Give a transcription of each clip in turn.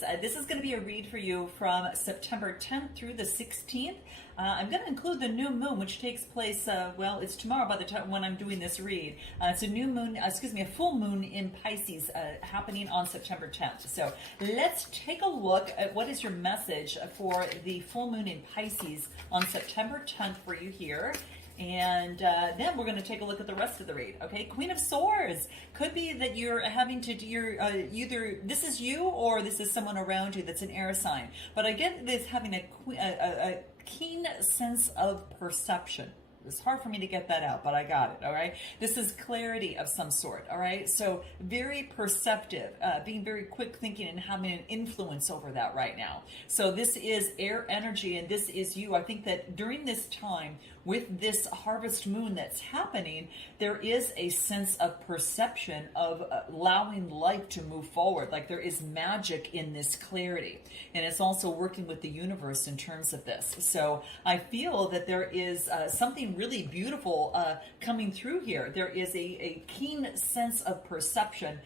Pisces. This is going to be a read for you from September 10th through the 16th. I'm going to include the new moon, which takes place, well, it's tomorrow by the time when I'm doing this read. It's a new moon, a full moon in Pisces happening on September 10th. So let's take a look at what is your message for the full moon in Pisces on September 10th for you here. And then we're going to take a look at the rest of the read. Okay, Queen of Swords. Could be that you're having to do your, either this is you or this is someone around you that's an air sign. But I get this having a keen sense of perception. It's hard for me to get that out, but I got it, all right? This is clarity of some sort, all right? So very perceptive, being very quick thinking and having an influence over that right now. So this is air energy, and this is you. I think that during this time, with this harvest moon that's happening, there is a sense of perception of allowing life to move forward. Like there is magic in this clarity. And it's also working with the universe in terms of this. So I feel that there is something really beautiful coming through here. There is a keen sense of perception,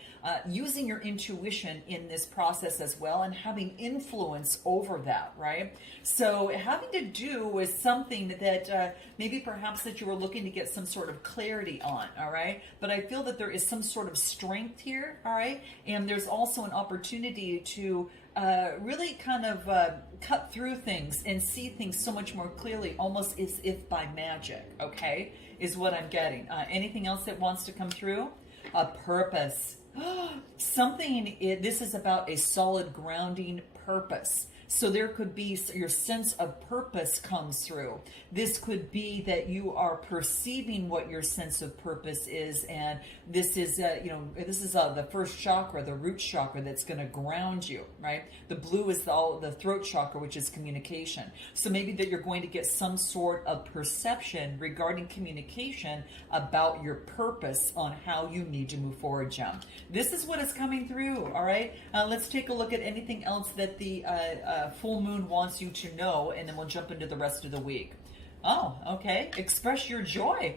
using your intuition in this process as well and having influence over that, right? So having to do with something that maybe perhaps that you were looking to get some sort of clarity on, all right? But I feel that there is some sort of strength here, all right? And there's also an opportunity to really kind of cut through things and see things so much more clearly, almost as if by magic, okay, is what I'm getting. Anything else that wants to come through? A purpose. Something, this is about a solid grounding purpose. So there could be your sense of purpose comes through. This could be that you are perceiving what your sense of purpose is, and this is, this is the first chakra, the root chakra, that's going to ground you, right? The blue is the throat chakra, which is communication. So maybe that you're going to get some sort of perception regarding communication about your purpose on how you need to move forward, Gem. This is what is coming through, all right? Let's take a look at anything else that the full moon wants you to know, and then we'll jump into the rest of the week. Oh, okay. Express your joy.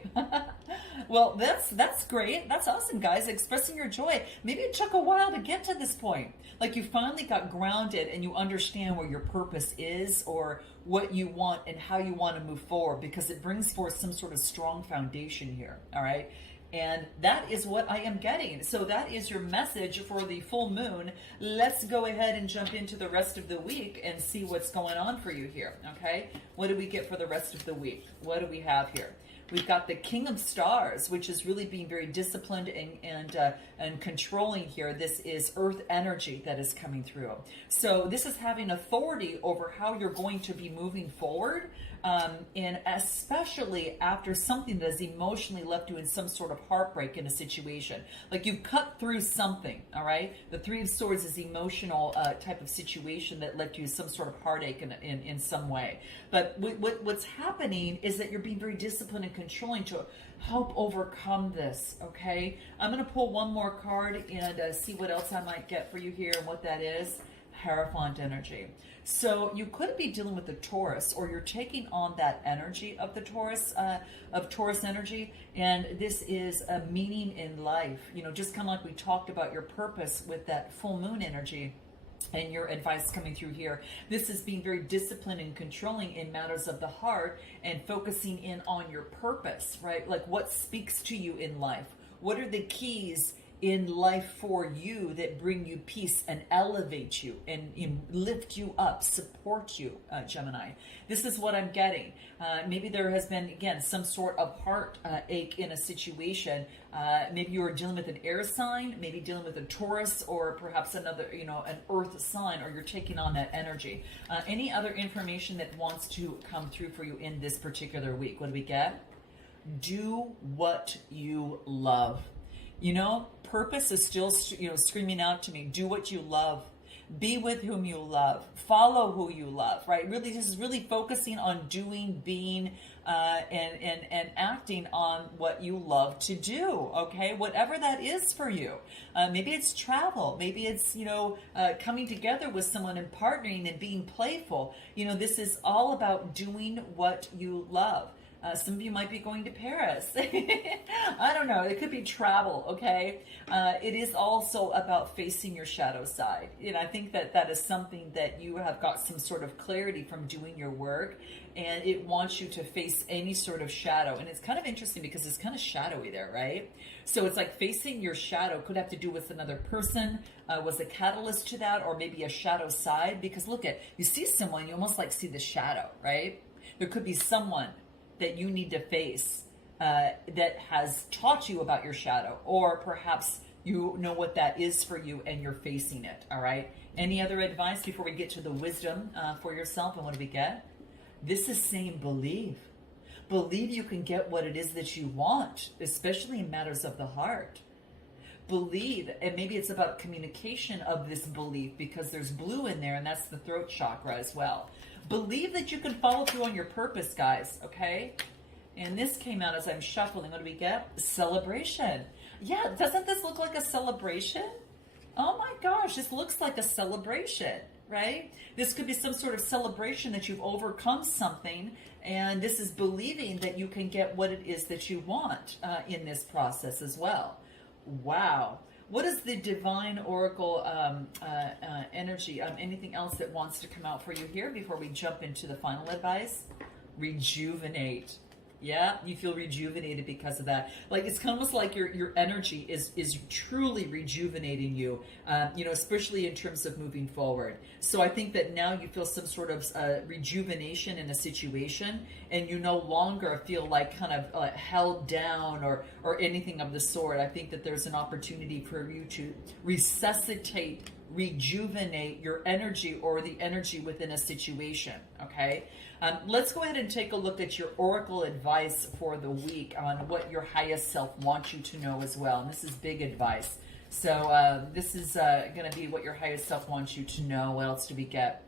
Well, that's great. That's awesome, guys. Expressing your joy. Maybe it took a while to get to this point. Like you finally got grounded and you understand where your purpose is or what you want and how you want to move forward, because it brings forth some sort of strong foundation here. All right. And that is what I am getting. So that is your message for the full moon. Let's go ahead and jump into the rest of the week and see what's going on for you here, okay? What do we get for the rest of the week? What do we have here? We've got the King of Stars, which is really being very disciplined and controlling here. This is earth energy that is coming through. So this is having authority over how you're going to be moving forward, and especially after something that has emotionally left you in some sort of heartbreak in a situation. Like you've cut through something, all right? The Three of Swords is emotional type of situation that left you some sort of heartache in some way. But what's happening is that you're being very disciplined and controlling to help overcome this, okay? I'm going to pull one more card and see what else I might get for you here and what that is. Hierophant energy. So you could be dealing with the Taurus, or you're taking on that energy of the Taurus, Taurus energy, and this is a meaning in life. You know, just kind of like we talked about your purpose with that full moon energy. And your advice coming through here. This is being very disciplined and controlling in matters of the heart and focusing in on your purpose, right? Like what speaks to you in life? What are the keys in life for you that bring you peace and elevate you and lift you up, support you, Gemini? This is what I'm getting. Maybe there has been, again, some sort of heartache in a situation. Maybe you are dealing with an air sign, maybe dealing with a Taurus, or perhaps another, an earth sign, or you're taking on that energy. Any other information that wants to come through for you in this particular week? What do we get? Do what you love. Purpose is still, screaming out to me. Do what you love. Be with whom you love. Follow who you love, right? Really, this is really focusing on doing, being, and acting on what you love to do, okay? Whatever that is for you. Maybe it's travel. Maybe it's, coming together with someone and partnering and being playful. This is all about doing what you love. Some of you might be going to Paris. I don't know. It could be travel, okay? It is also about facing your shadow side. And I think that that is something that you have got some sort of clarity from doing your work, and it wants you to face any sort of shadow. And it's kind of interesting because it's kind of shadowy there, right? So it's like facing your shadow could have to do with another person, was a catalyst to that, or maybe a shadow side. Because look at, you see someone, you almost like see the shadow, right? There could be someone that you need to face that has taught you about your shadow, or perhaps you know what that is for you and you're facing it. All right. Any other advice before we get to the wisdom for yourself? And what do we get? This is saying believe. Believe you can get what it is that you want, especially in matters of the heart. Believe, and maybe it's about communication of this belief, because there's blue in there, and that's the throat chakra as well. Believe that you can follow through on your purpose, guys, okay? And this came out as I'm shuffling. What do we get? Celebration. Yeah, doesn't this look like a celebration? Oh my gosh, this looks like a celebration, right? This could be some sort of celebration that you've overcome something, and this is believing that you can get what it is that you want in this process as well. Wow. What is the divine oracle energy? Anything else that wants to come out for you here before we jump into the final advice? Rejuvenate. Yeah, you feel rejuvenated because of that. Like, it's almost like your energy is truly rejuvenating you, especially in terms of moving forward. So I think that now you feel some sort of rejuvenation in a situation, and you no longer feel like kind of held down or anything of the sort. I think that there's an opportunity for you to resuscitate, rejuvenate your energy, or the energy within a situation, okay? Let's go ahead and take a look at your oracle advice for the week on what your highest self wants you to know as well. And this is big advice. So this is going to be what your highest self wants you to know. What else do we get?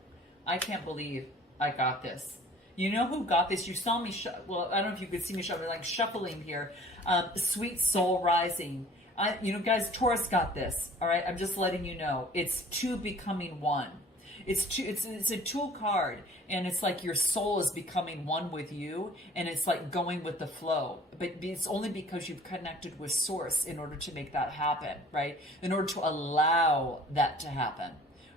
I can't believe I got this. You know who got this? You saw me, well, I don't know if you could see me shuffling, like shuffling here. Sweet Soul Rising. Guys, Taurus got this. All right, I'm just letting you know. It's two becoming one. It's a tool card, and it's like your soul is becoming one with you, and it's like going with the flow. But it's only because you've connected with Source in order to make that happen, right? In order to allow that to happen,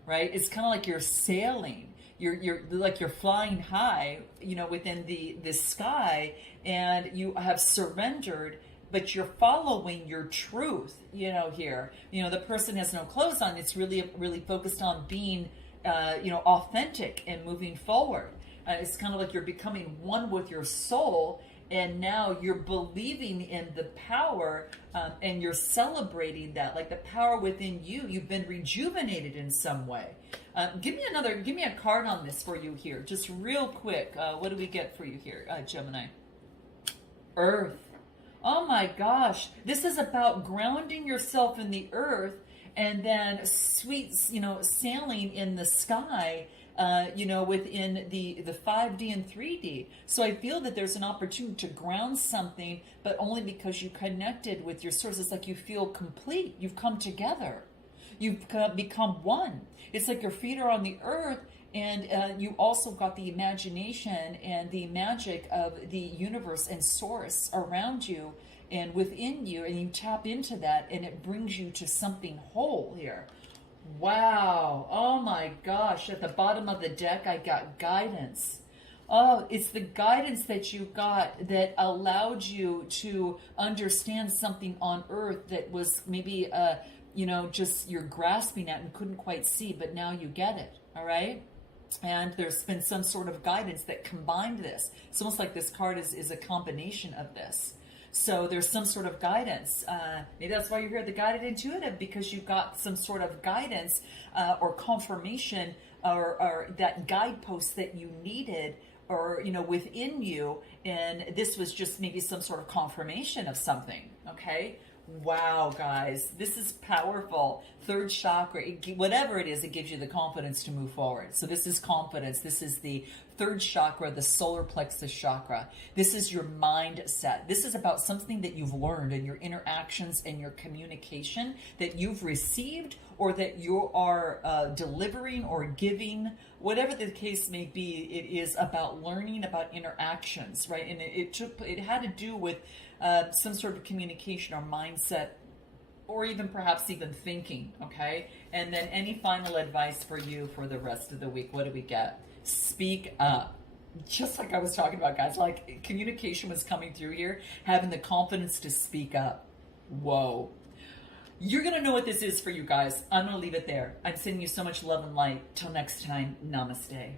right? It's kind of like you're sailing. You're like you're flying high, within the sky, and you have surrendered, but you're following your truth, here. The person has no clothes on. It's really, really focused on being authentic and moving forward. It's kind of like you're becoming one with your soul, and now you're believing in the power, and you're celebrating that, like the power within you. You've been rejuvenated in some way. Give me a card on this for you here, just real quick. What do we get for you here, Gemini? Earth. Oh my gosh, this is about grounding yourself in the earth, and then sailing in the sky, within the 5D and 3D. So I feel that there's an opportunity to ground something, but only because you connected with your source. It's like you feel complete. You've come together. You've become one. It's like your feet are on the earth, and you also got the imagination and the magic of the universe and source around you and within you, and you tap into that, and it brings you to something whole here. Wow. Oh my gosh. At the bottom of the deck, I got guidance. Oh, it's the guidance that you got that allowed you to understand something on earth that was maybe, just you're grasping at and couldn't quite see, but now you get it. All right. And there's been some sort of guidance that combined this. It's almost like this card is a combination of this. So there's some sort of guidance. Maybe that's why you're here at the Guided Intuitive, because you got some sort of guidance or confirmation or that guidepost that you needed, or within you, and this was just maybe some sort of confirmation of something. Okay. Wow, guys, this is powerful. Third chakra, whatever it is, it gives you the confidence to move forward. So this is confidence. This is the third chakra, the solar plexus chakra. This is your mindset. This is about something that you've learned in your interactions and your communication that you've received, or that you are delivering or giving, whatever the case may be. It is about learning about interactions, right? And it had to do with some sort of communication or mindset, or even perhaps even thinking, okay? And then any final advice for you for the rest of the week? What do we get? Speak up. Just like I was talking about, guys, like communication was coming through here, having the confidence to speak up. Whoa. You're going to know what this is for you guys. I'm going to leave it there. I'm sending you so much love and light. Till next time, namaste.